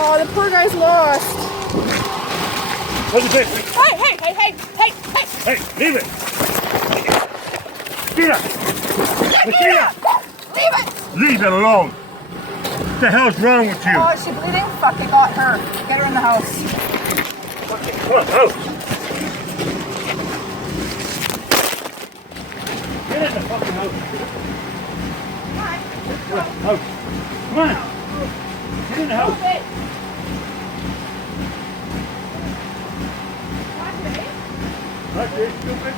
Oh, the poor guy's lost. What's the big? Hey! Hey, leave it! Christina! Christina! Leave it! Leave it alone! What the hell's wrong with you? Oh, is she bleeding? Fuck, it got her. Get her in the house. Come on, out! Get in the fucking house! Come on, out! Come on! Get in the house! That's it, stupid!